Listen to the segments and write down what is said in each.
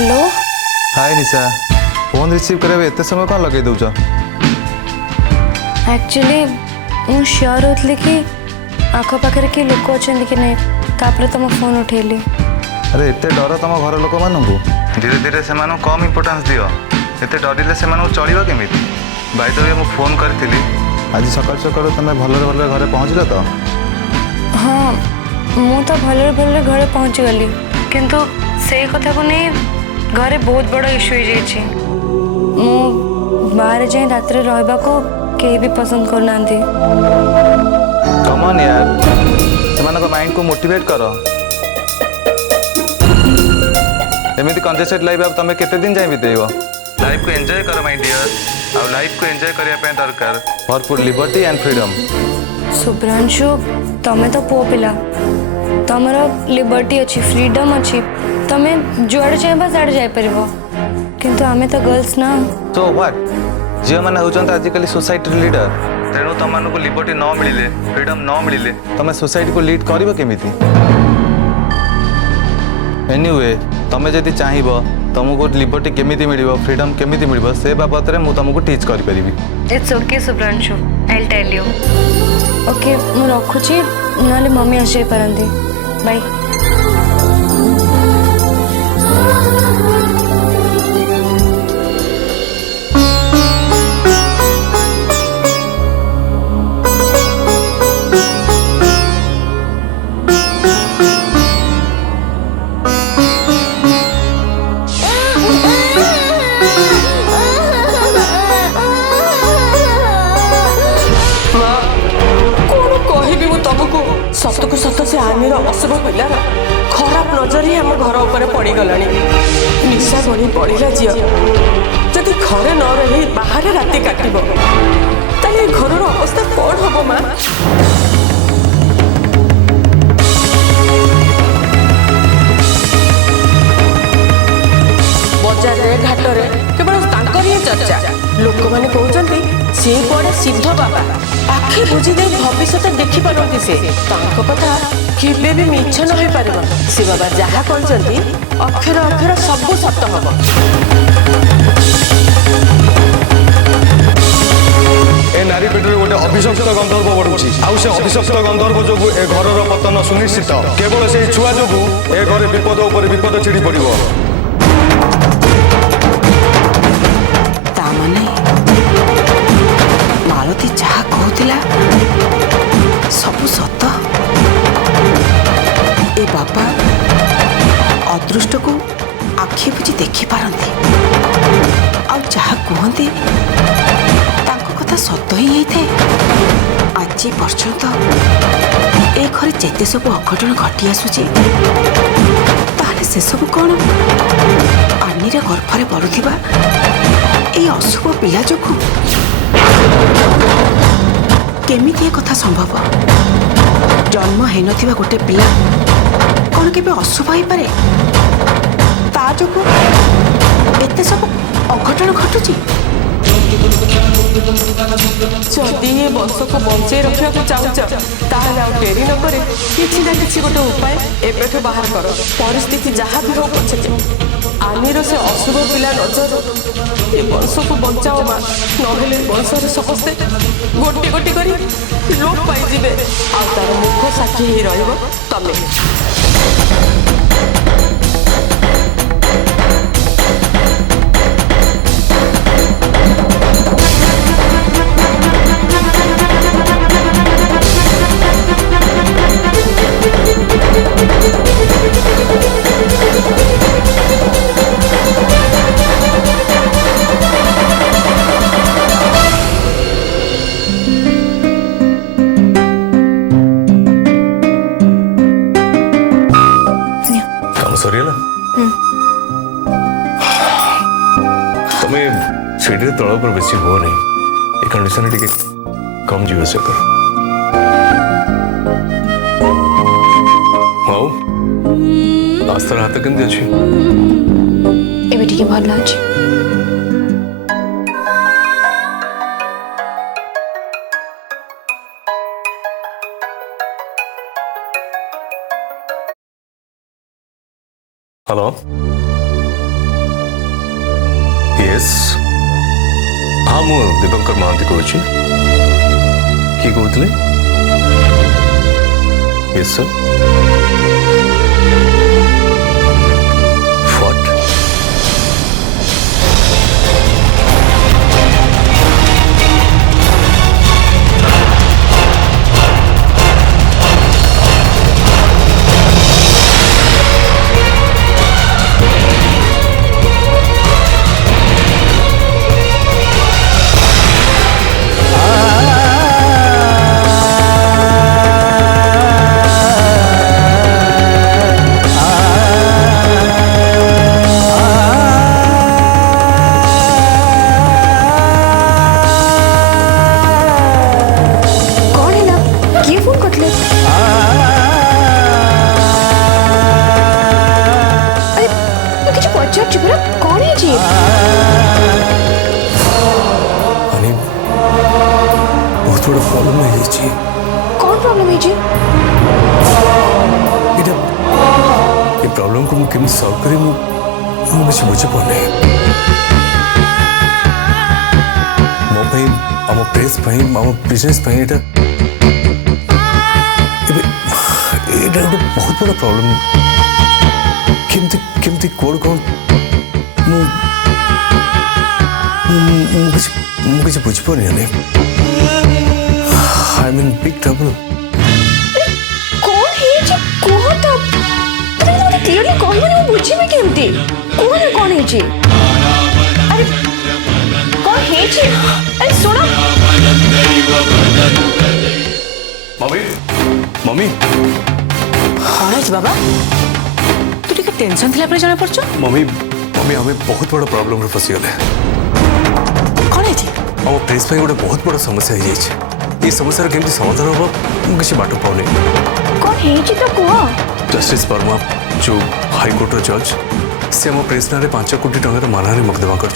Hello. हाय निशा, phone receive करे एत समय कौन लगे दौच? एक्चुअली मु श्योर होतली कि आख पाखे कि लोक अच्छा कि नहीं तापर तुम फोन उठेली। अरे एत डर तुम घर लोक मानू धीरे धीरे से कम इम्पोर्टान्स दियो। एत डरिले से चलो केमी? बाय द वे मु फोन करी आज सकाल सकाल तुम भलरे भलरे घरे पहुँचल तो? हाँ मु तो भलरे भलरे घरे पहुँची गली किंतु से कथा को नहीं घरे बहुत बड़ इश्यू हो जाइए। मु बाहर जाए रात रहा को कहीं भी पसंद करना। कम ऑन यार, से माइंड को मोटिवेट कर। एमती कंजेस्टेड लाइफ अब तुम केते दिन जाए बितेब? लाइफ को एंजॉय कर माय डियर। आ लाइफ को एंजॉय करने दरकार भरपूर लिबर्टी एंड फ्रीडम। शुभ्रांशु तमे तो पुओ पिला तमर लिबर्टी अच्छी फ्रीडम अच्छी तमे जुआड़े चाहबा साड़े जाय परिबो किंतु आमे तो गर्ल्स ना। सो व्हाट झील मैंने होचंत आजिकल सोसाइटी लीडर तेणु तुम को लिबर्टी न मिले फ्रीडम न मिले तुम सोसाइटी को लीड कर केमिति? एनीवे तुम जदि चाहब तुमको लिबर्टी केमिति मिलिबो फ्रीडम केमिति मिलिबो से बाबत मु तुमको टीच करि परिबी। It's okay Shubhranshu, I will tell you. Okay मु रखुची नाले मम्मी आ जाय परंदी। बाय। सत को सत से आनीर अशुभ पिलार खराब नजर ही आम घर उपर पड़गला। निशा बनी पड़ा झील जदि घरे न रही बाहर राति काटब ताले घर अवस्था कौन हम माँ? बजार घाटे केवल चर्चा लोक मैंने कहते सी पड़े सिद्ध बाबा आखि बुझी दे भविष्य देखी पारती से कथा केवे भी मिछ न हो पार। सी बाबा जहाँ कहते अक्षर अक्षर सब सत हम। ए नारी पेटर गोटे अभिशप्त गंधर्व बढ़ुची आउ से अभिशप्त गंधर्व जो ए घर पतन सुनिश्चित केवल से छुआ जो ए घर विपद उपर विपद छिड़ी पड़ो। मालती जहाँ कहला सब सत। ए बाबा अदृष्ट को आखि बुझी देखी पारती और जहाँ कहते कथा सत ही होता है। आज पर्यंत ए घर जिते सब अघटन घटी आसूची ताहले से सब कौन आनीर गर्भरे बढ़ुवा ये अशुभ पिला जो केमिति ए कथा संभव? जन्म है नथिबा गोटे पिला कौन के अशुभ हो पारे? ता जो एते सब अघटन घटुची। जदि ये वंश को बंचे रखा चाहूच ताहले आउ डेरी न करे किछि ना किछि गोटे उपाय एबेठु बाहर कर। परिस्थिति जहाँ भी हो पछे आनीर से अशुभ पिला नजर ये वंश को बचाओ माँ नहेले वंशर समस्ते गोटी गोटी करी लोप पाई आ तार मुख साक्षी ही रहिबो तमे। तुम्हें सीढ़ी तल पर बेसी हो नहीं ये कंडीशन टे कम जीव से कर। हाँ आस्था हाथ केमती अच्छी एबे टिके भल अछि। हेलो यस हाँ मु दीपंकर महांती कहूँ किए कहते यस सर व्हाट कौन है ना किए फोन करते अरे मैं किसी पचार चुप रहा कौन है जी हनी बहुत बड़ा प्रॉब्लम है जी कौन प्रॉब्लम है जी ये प्रॉब्लम को मुझे सॉल्व करें मुझे बुझे पाने मो भाई आम प्रेस भाई आम बिजनेस भाई एटा गोटे बहुत बड़ा प्रॉब्लम केमती केमती कोड कौन मुझे बुझे पाने I am in big trouble कौन है जी कौन तो तुम क्लियरली कौन है वो बुझी में केमती कौन है जी अरे कौन है जी अरे सुनो मम्मी मम्मी कौन है बाबा तू टिके टेंशन थिला जाना पड़छ मम्मी मम्मी हमें बहुत बड़ा प्रॉब्लम रे फसी गले कौन है हम प्रेस पे गोटे बहुत बड़ा समस्या हो जाए ये समस्या केमती समाधान हम किसी बाट पाने कौन है जी तो कह जस्टिस वर्मा जो हाईकोर्ट जज से हम प्रेस ना 5 कोटी टंकार मानहानि मकदमा कर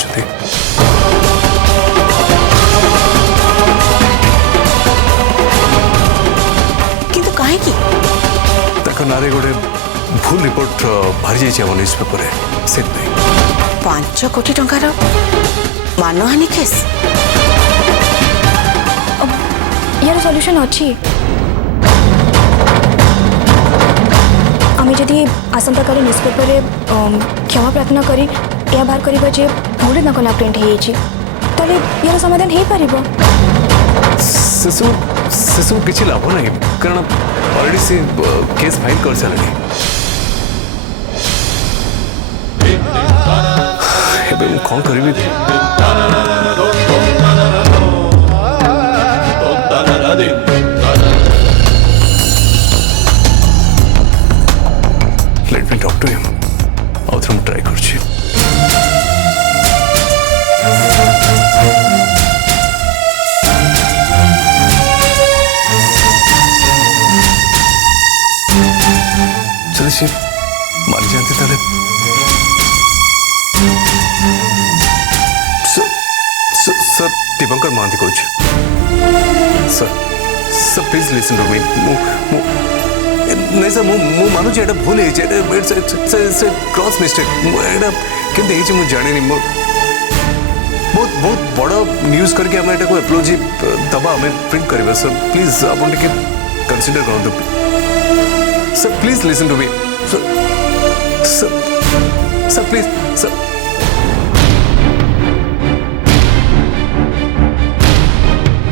किंतु काहे की नारे गोटे भूल रिपोर्ट बाहरी जाइए न्यूज पेपर से 5 कोटी टंकार मानहानि केस यार सॉल्यूशन अच्छी आम जदि आसंता काली न्यूज पेपर क्षमा प्रार्थना करी या बाहर करबा जे भूल नकला प्रिंट है यार समाधान हो पार सेसु किसी लाभ ना कारण ऑलरेडी से केस फाइल कर सारे कौन करी let me talk to him out हम ट्राई कर चलिए मारी जानते तारे sir Dipankar Mohanty coach sir please listen to me नहीं सर मु मानुची एटा भूल है इट्स क्रॉस मिस्टेक एटा केमते हे मु जाने नहीं बहुत बहुत बड़ा न्यूज करके हम एटा को एप्लोजी दबा हमें प्रिंट करबा सर प्लीज आपण के कंसीडर करंतु Sir, please listen to me. Sir, please, sir.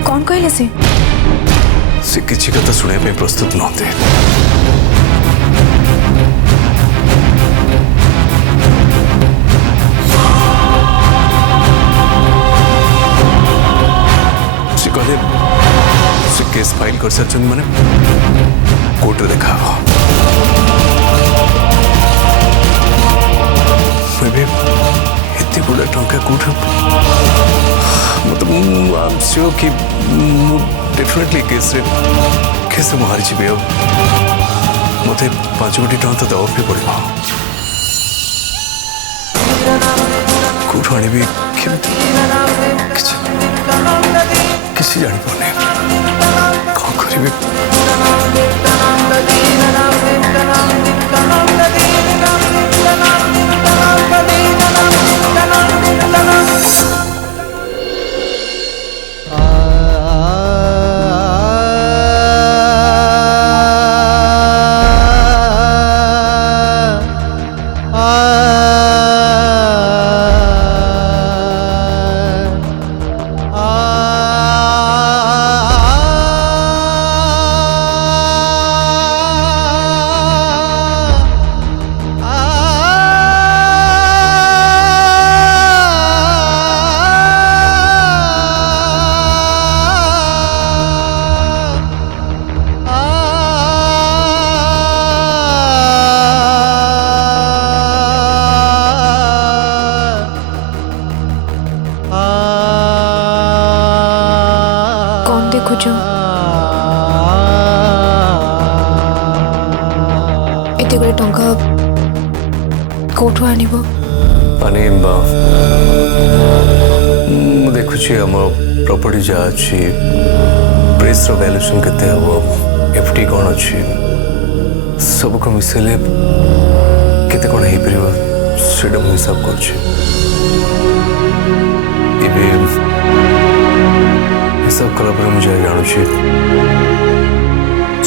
कौन कहले से किसी कथा सुने पे प्रस्तुत नहते से कहले से केस फाइल कर सार माने कोर्ट देखा एत गुड़ा टंका कौट मतलब श्योर कि डेफिनेटली केस हारी जी मत 5 कोटी टଙ୍କା तो दवा भी पड़ो कौट आनी किसी जापारे कौन करी एते गुड़े टंका कोठु आनिबो माने मु देखुची हम प्रॉपर्टी जा अछि प्रेस रो वैल्यूएशन केते हबो एफटी कोन अछि सब को मिसले केते कोन हे परिबो सेडा मु हिसाब करछि एबे हिसाब कला पर मुझे जानु छी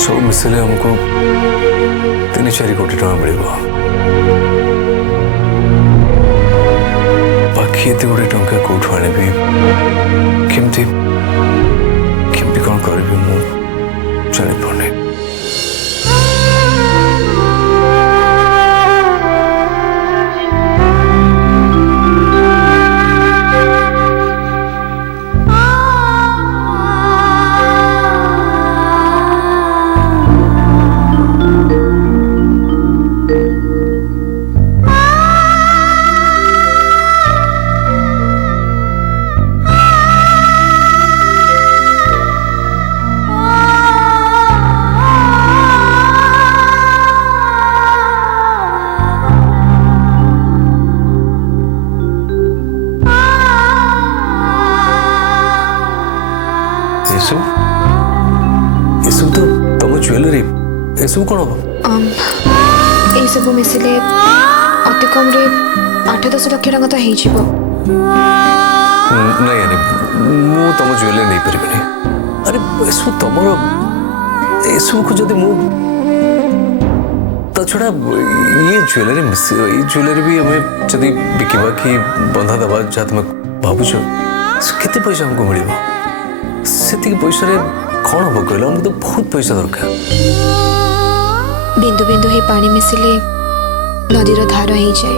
सब मिसले हमको 3-4 कोटी टका मिलिबो बाकी एते गुड़े टंका कोठु आनिबी केमती कौन करबी मु जानि पड़े एसु तो तुम ज्वेलरी एसु कौन हम ए सब मिसिले अति कम रे 8-10 लाख टका तो हेइ छिबो नहीं अरे मु तुम ज्वेलरी नहीं परिबनी अरे एसु तमरो एसु को जदी मु तो छोड़ा ये ज्वेलरी भी हमें जदी बिकिबा की बंधा दबा जा तुम भाबुछो केते पैसा हमको मिलिबो सेति पैसा रे कौन हम कहल हमको तो बहुत पैसा दरकार बिंदु बिंदु हे पानी मिसिले नदीर धार हो जाए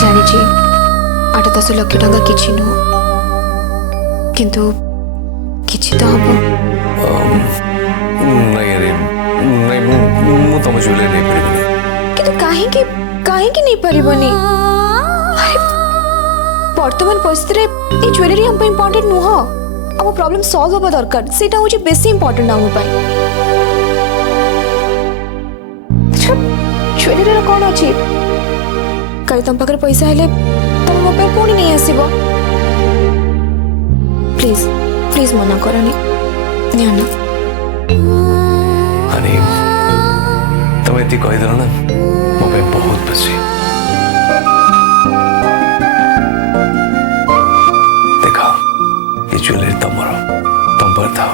जानी 8-10 लाख टका किछि नु किंतु किछि तो हम नहीं अरे नहीं मु तुम ज्वेलरी नहीं परिबनी किंतु काहे की नहीं परिबनी वर्तमान परिस्थिति ये ज्वेलरी हम इम्पोर्टेंट नुह आम प्रॉब्लम सॉल्व होगा दरकार सेटा होची बेसी इम्पोर्टेंट आम पाई अच्छा ज्वेलरी रो कोन अछि कल तुम पाकर पैसा हेले तुम मो पे पुणी नहीं आसीबो प्लीज प्लीज मना करनी न्याना अरे तुम इतनी कही दल ना मो पे बहुत बसी ज्वेलरी तमर तुम पर था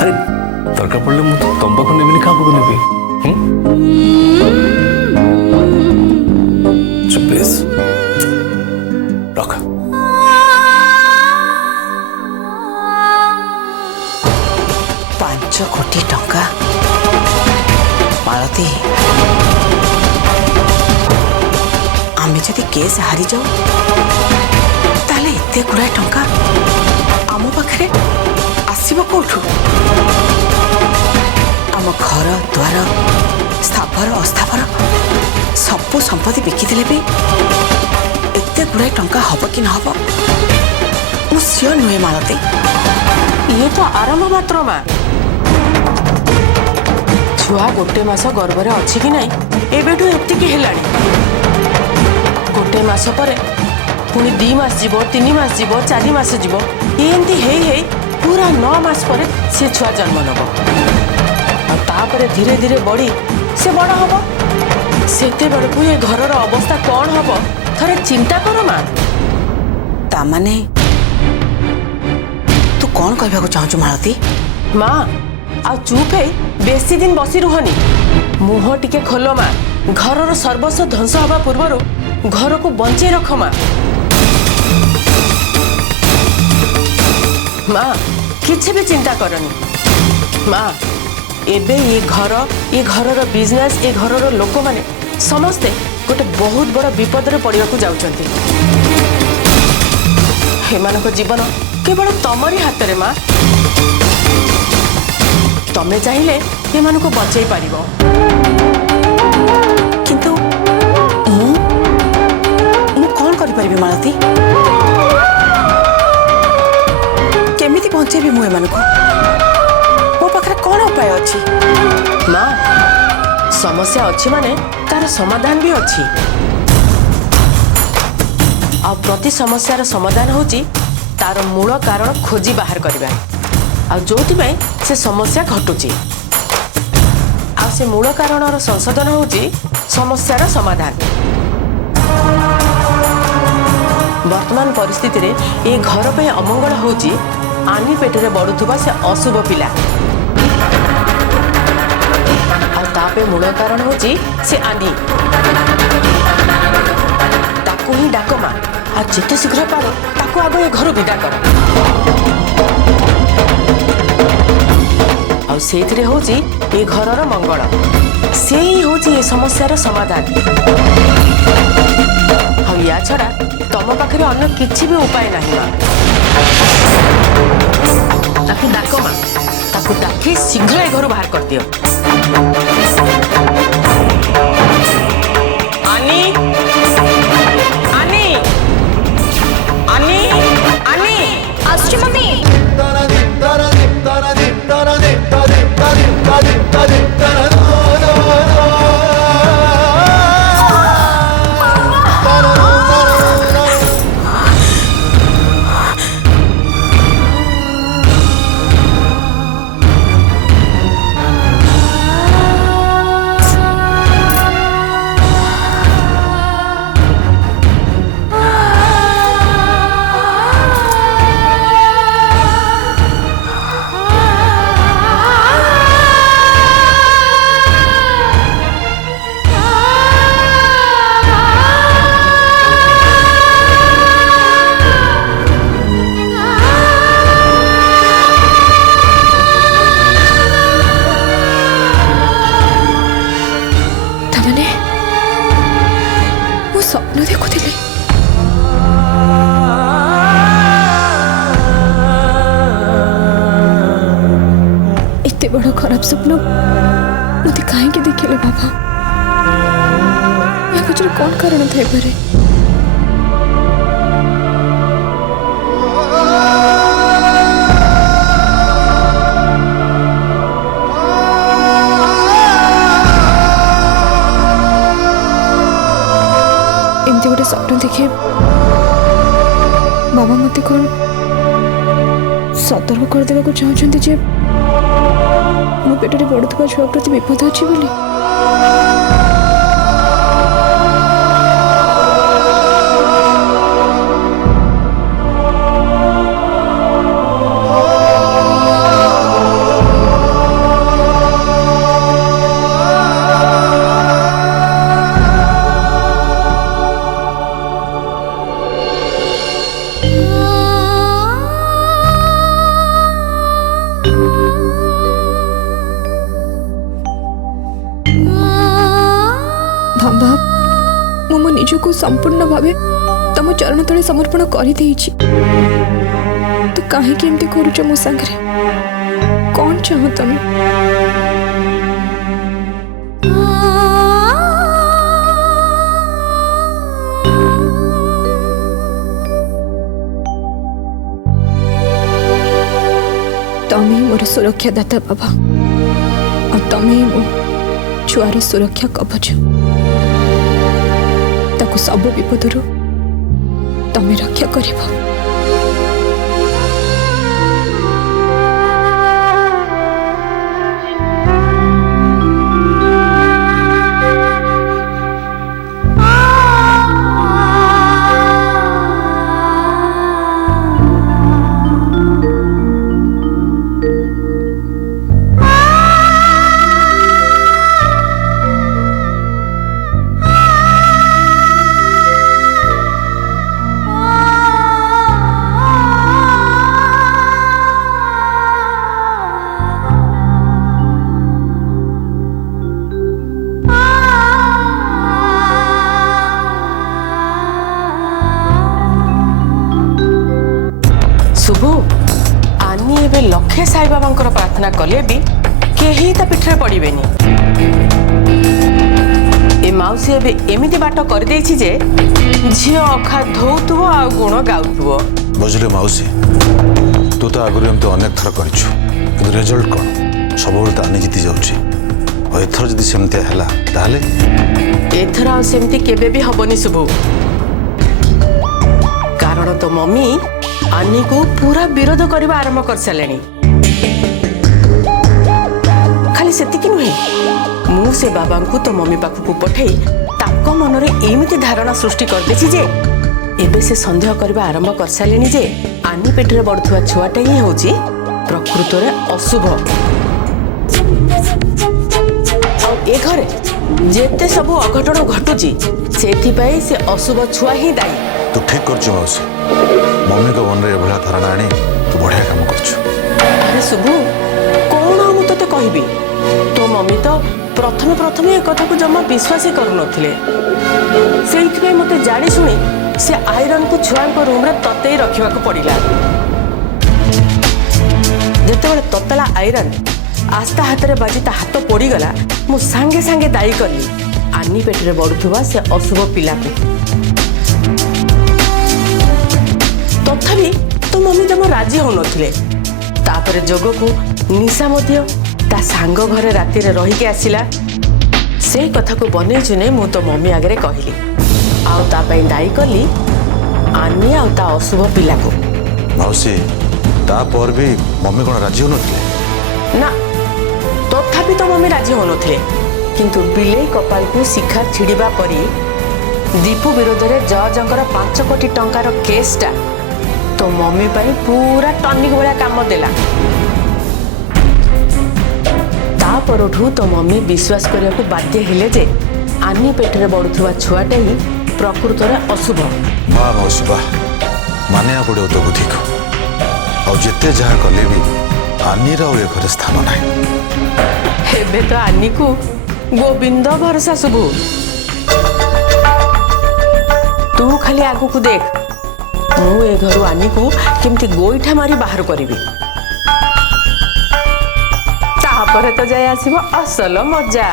अरे दरकार पड़े मुझे तुम पाक नेबी क्या पाक नेबी प्लीज रख 5 कोटी टंका मालती आमे जदि केस हारी जाऊ ताले एते गुड़ा टंका आम पाखे आसब कौठू आम घर द्वार स्थावर अस्थावर सब संपत्ति बिकिदेले भी एते गुड़ाए टंका हब कि न हब मु सियोर नुहे मालती ये तो आरंभ मात्र माँ छुआ गोटे मास गर्भर अच्छी कि नहीं एबेठू एतिकी हेलाणी गोटे मास पर पुणी 2 मास जीव 3 मास जीव 4 मास जीव एमती हे पूरा 9 मास पर से छुआ जन्म नब तापर धीरे धीरे बढ़ी से बड़ हम सेते बेलू ये घर अवस्था कौन हम थरे चिंता कर माँ तामाने तू कौन कहबा चाहू मालती माँ आ चुप है बेसी दिन बसी रुहनी मुह टिके खोलो माँ घर सर्वस्व ध्वंस हवा पूर्वर घर को बंचे रख माँ माँ किसी भी चिंता करनी माँ एबे ये घर बिजनेस ये घर लोक माने समस्ते गोटे बहुत बड़ विपद रे पड़िया को जाउछंती हेमानक जीवन केवल तमरी हाथ रे माँ तमे चाहिए हेमानक बचाई पारिबो किंतु मु कौन करि परिबे मालती केमिति पहुंचेबी मु एमानक मो पाखरे कौन उपाय अच्छी माँ समस्या अच्छी माने तार समाधान भी अच्छी आ प्रति समस्यार समाधान होची तार मूल कारण खोजी बाहर करबा आ जोति में से समस्या घटुची आ से मूल कारणर संशोधन होची समस्यार समाधान। वर्तमान परिस्थिति रे ए घर पे अमंगल होची आनी पेटरे बढुथुबा से अशुभ पिला आ तापे मूल कारण होची से आनी ताकू ही डाकमा आ जेते शीघ्र पारो ताकू आगो ए घर विदा कर आ सेथिरे होची ए घरर मंगल से ही होची ए समस्यार समाधान आ या छड़ा तम पाखे अन्य किसी भी उपाय नहीं माँ ताकू डाक माँ ताकू डाकी शीघ्र ए घर बाहर कर दियो। आनी आनी आनी आनी आसुची मम्मी स्वप्न देखुली एते बड़ खराब स्वप्न मत कहीं देखिले बाबा या कुछ कौन कारण थे पारे गोटे स्वप्न देखे बाबा मत कौन सतर्क करदेवा को चाहते जे मो पेटे बढ़ुवा छुआ प्रति विपद अच्छी बोली मो निजक संपूर्ण भावे तुम चरण तले समर्पण कर तो कहीं एमती करुच मो सांगे कौन चाह तुम तमें ही मोर सुरक्षा दाता बाबा और तमें ही मो छुआर सुरक्षा कवच ताको सब विपदरू तमें रक्षा करिबो। शुभु आनी एबे लक्षे साई बाबा प्रार्थना कले भी केही ता पिठरे पड़िबेनी ए माउसी एबे एमिति बाट कर देछि जे झियो अखा धौथुबो आ गुण गाउथुबो। बुझले माउसी तू तो आगुरी हम तो अनेक थर करिछु रिजल्ट कोन ସବୁବେଳେ ତ ଆନି ଜିତି ଯାଉଛି ଆଉ ଏଥର ଯଦି ସେମିତିଆ ହେଲା ତାହେଲେ ଏଥର ଆଉ ସେମିତି କେବେ ବି ହବନି ଶୁଭୁ। କାରଣ ତୋ ମମି ଆନିକୁ ପୁରା ବିରୋଧ କରିବା ଆରମ୍ଭ କରିସାରିଲେଣି। ଖାଲି ସେତିକି ନୁହେଁ, ମୁଁ ସେ ବାବାଙ୍କୁ ତୋ ମମି ପାଖକୁ ପଠେଇ ତାଙ୍କ ମନରେ ଏମିତି ଧାରଣା ସୃଷ୍ଟି କରିଦେଇଛି ଯେ ଏବେ ସେ ସନ୍ଦେହ କରିବା ଆରମ୍ଭ କରିସାରିଲେଣି ଯେ ଆନି ପେଟରେ ବଢୁଥିବା ଛୁଆଟା ହିଁ ହେଉଛି ପ୍ରକୃତରେ ଅଶୁଭ। ଆଉ ଏ ଘରେ ଯେତେ ସବୁ ଅଘଟଣ ଘଟୁଛି ସେଥିପାଇଁ ସେ ଅଶୁଭ ଛୁଆ ହିଁ ଦାୟୀ। ତୁ ଠିକ୍ କରୁଛୁ ମାଉସୀ। ମମିଙ୍କ ମନରେ ଏଭଳିଆ ଧାରଣା ଆଣି ତୁ ବଢ଼ିଆ କାମ କରୁଛୁ। ଆରେ ଶୁଭୁ, କଣ ଆଉ ମୁଁ ତତେ କହିବି? ତୋ ମମି ତ ପ୍ରଥମେ ପ୍ରଥମେ ଏ କଥାକୁ ଜମା ବିଶ୍ୱାସ ହିଁ କରୁନଥିଲେ। ସେଇଥିପାଇଁ ମତେ ଜାଣି ଶୁଣି ସେ ଆଇରନକୁ ଛୁଆଙ୍କ ରୁମରେ ତତେଇ ରଖିବାକୁ ପଡ଼ିଲା। ଯେତେବେଳେ ତତଲା ଆଇରନ ଆସ୍ଥା ହାତରେ ବାଜି ତା ହାତ ପୋଡ଼ିଗଲା, ମୁଁ ସାଙ୍ଗେ ସାଙ୍ଗେ ଦାୟୀ କଲି ଆନି ପେଟରେ ବଢୁଥିବା ସେ ଅଶୁଭ ପିଲାକୁ। ତଥାପି ତୋ ମମି ଜମା ରାଜି ହଉନଥିଲେ। ତାପରେ ଯୋଗକୁ ନିଶା ମଧ୍ୟ ତା ସାଙ୍ଗ ଘରେ ରାତିରେ ରହିକି ଆସିଲା। ସେଇ କଥାକୁ ବନେଇ ଚୁନେଇ ମୁଁ ତୋ ମମି ଆଗରେ କହିଲି, ଆଉ ତା ପାଇଁ ଦାୟୀ କଲି ଆନି ଆଉ ତା ଅଶୁଭ ପିଲାକୁ। ମାଉସୀ, ତାପରେ ବି ମମି କ'ଣ ରାଜି ହେଉନଥିଲେ? ନା, ତଥାପି ତୋ ମମି ରାଜି ହଉନଥିଲେ। କିନ୍ତୁ ବିଲେଇ କପାଳକୁ ଶିଖା ଛିଡ଼ିବା ପରି ଦୀପୁ ବିରୋଧରେ ଜଜଙ୍କର 5 କୋଟି ଟଙ୍କାର କେସ୍ଟା ତୋ ମମି ପାଇଁ ପୁରା ଟନିକ ଭଳିଆ କାମ ଦେଲା। ତା ପରଠୁ ତୋ ମମି ବିଶ୍ୱାସ କରିବାକୁ ବାଧ୍ୟ ହେଲେ ଯେ ଆନି ପେଟରେ ବଢୁଥିବା ଛୁଆଟା ହିଁ ପ୍ରକୃତରେ ଅଶୁଭ। ବାଃ ମାଉସୀ ବାଃ, ମାନିବାକୁ ପଡ଼ିବ ତୋ ବୁଦ୍ଧିକୁ। ଆଉ ଯେତେ ଯାହା କଲେ ବି ଆନିର ଆଉ ଏ ଘରେ ସ୍ଥାନ ନାହିଁ। ଏବେ ତ ଆନିକୁ ଗୋବିନ୍ଦ ଭରସା ଶୁଭୁ। ତୁ ଖାଲି ଆଗକୁ ଦେଖ, ମୁଁ ଏ ଘରୁ ଆନିକୁ କେମିତି ଗୋଇଠା ମାରି ବାହାର କରିବି। ତାପରେ ତ ଯାଇ ଆସିବ ଅସଲ ମଜା।